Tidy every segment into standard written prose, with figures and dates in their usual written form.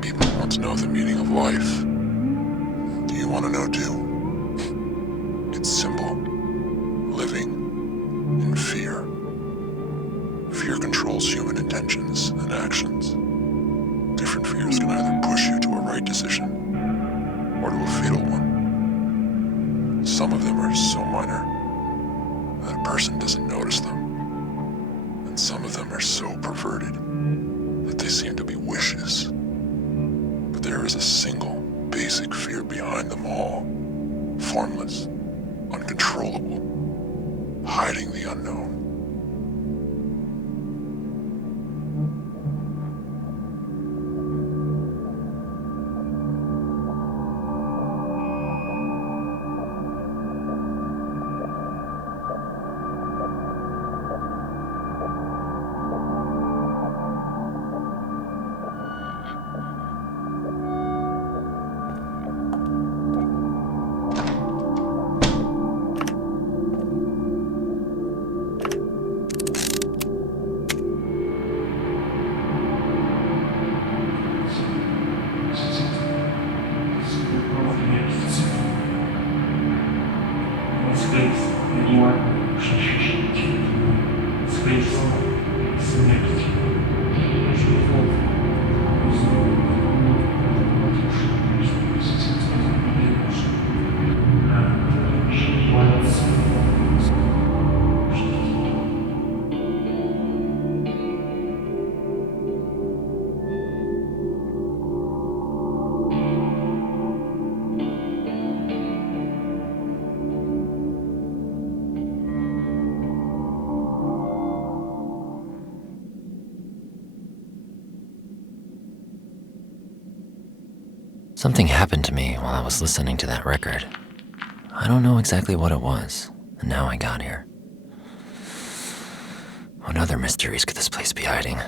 people want to know the meaning of life. Do you want to know too? It's simple. Living in fear. Fear controls human intentions and actions. Different fears can either push you to a right decision or to a fatal one. Some of them are so minor that a person doesn't notice them. And some of them are so perverted that they seem to be wishes. But there is a single basic fear behind them all. Formless, uncontrollable, hiding the unknown. Something happened to me while I was listening to that record. I don't know exactly what it was, and now I got here. What other mysteries could this place be hiding?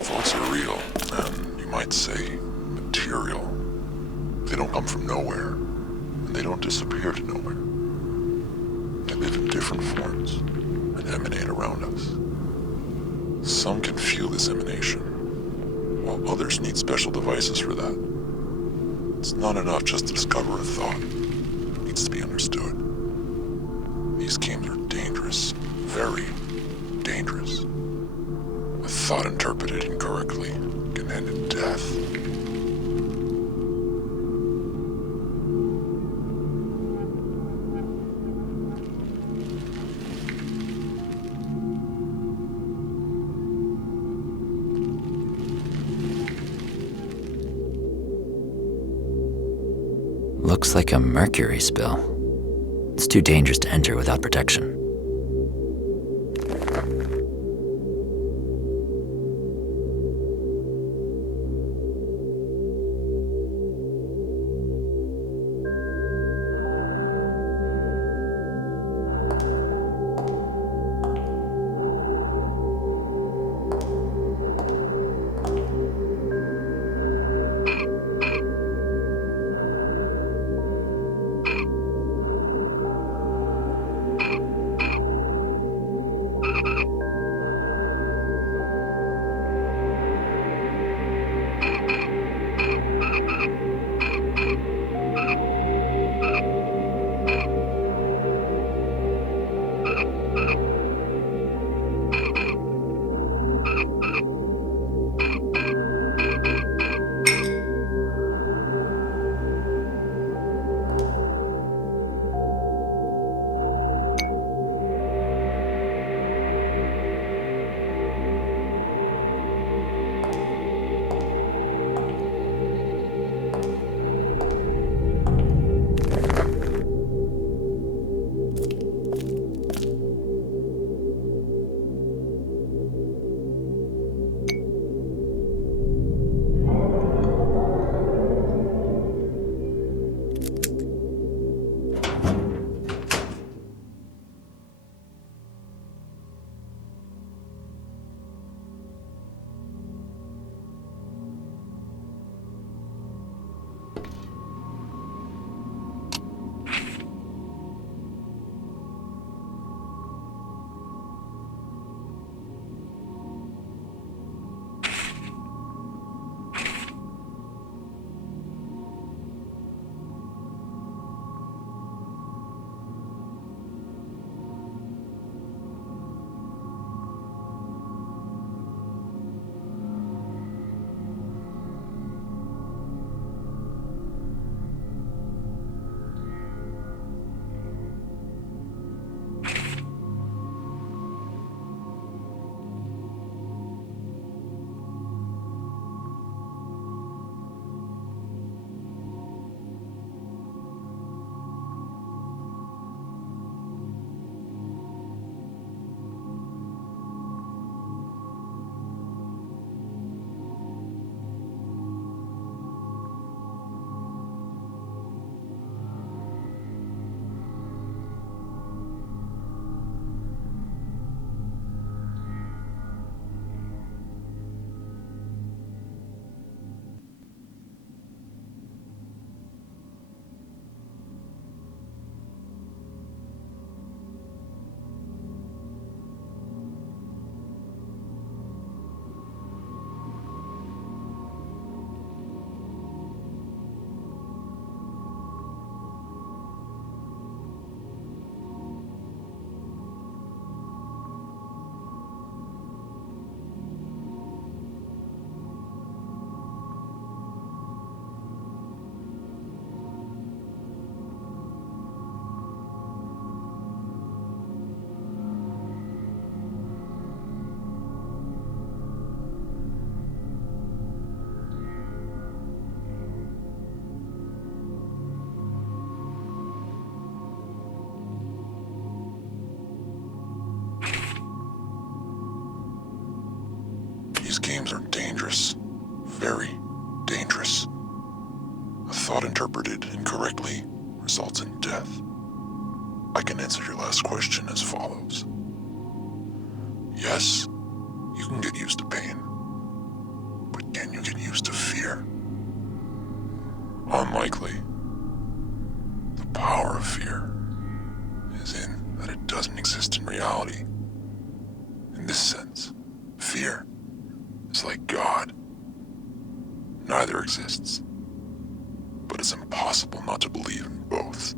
Thoughts are real, and you might say material. They don't come from nowhere, and they don't disappear to nowhere. They live in different forms and emanate around us. Some can feel this emanation, while others need special devices for that. It's not enough just to discover a thought. It needs to be understood. These games are dangerous, very dangerous. A thought interpreted incorrectly can end in death. Looks like a mercury spill. It's too dangerous to enter without protection. thought interpreted incorrectly results in death. I can answer your last question as follows. Yes, you can get used to pain, but can you get used to fear? Unlikely. The power of fear is in that it doesn't exist in reality. In this sense, fear is like God. Neither exists, but it's impossible not to believe in both.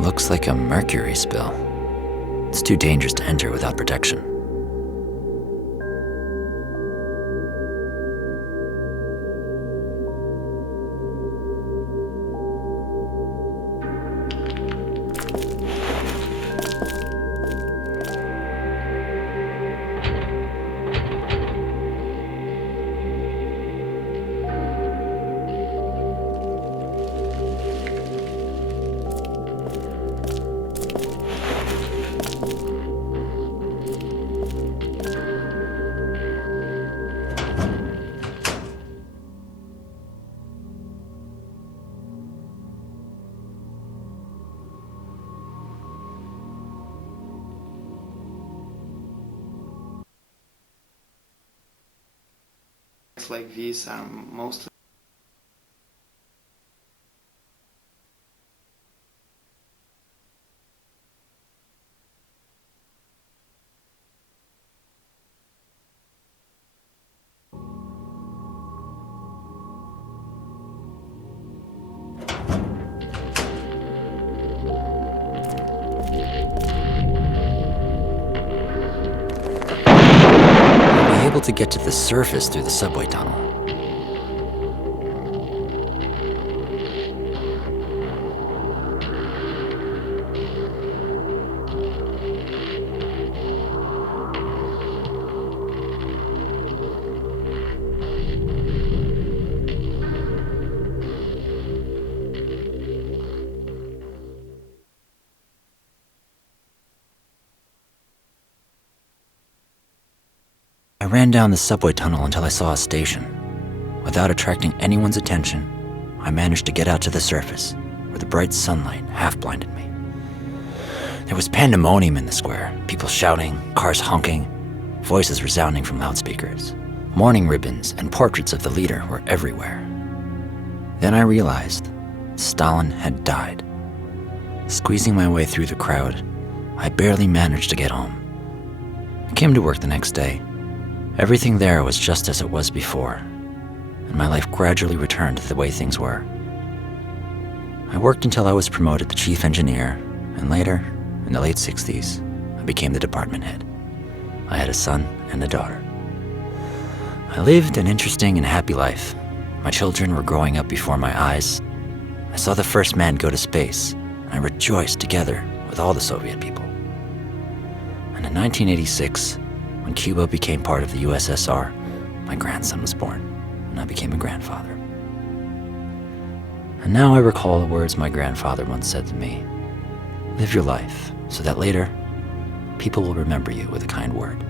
Looks like a mercury spill. It's too dangerous to enter without protection. Like these are mostly I'll be able to get to the surface through the subway tunnel. I ran down the subway tunnel until I saw a station. Without attracting anyone's attention, I managed to get out to the surface, where the bright sunlight half blinded me. There was pandemonium in the square, people shouting, cars honking, voices resounding from loudspeakers. Mourning ribbons and portraits of the leader were everywhere. Then I realized Stalin had died. Squeezing my way through the crowd, I barely managed to get home. I came to work the next day. Everything there was just as it was before, and my life gradually returned to the way things were. I worked until I was promoted to chief engineer, and later, in the late 60s, I became the department head. I had a son and a daughter. I lived an interesting and happy life. My children were growing up before my eyes. I saw the first man go to space, and I rejoiced together with all the Soviet people. And in 1986, when Cuba became part of the USSR, my grandson was born, and I became a grandfather. And now I recall the words my grandfather once said to me: live your life so that later, people will remember you with a kind word.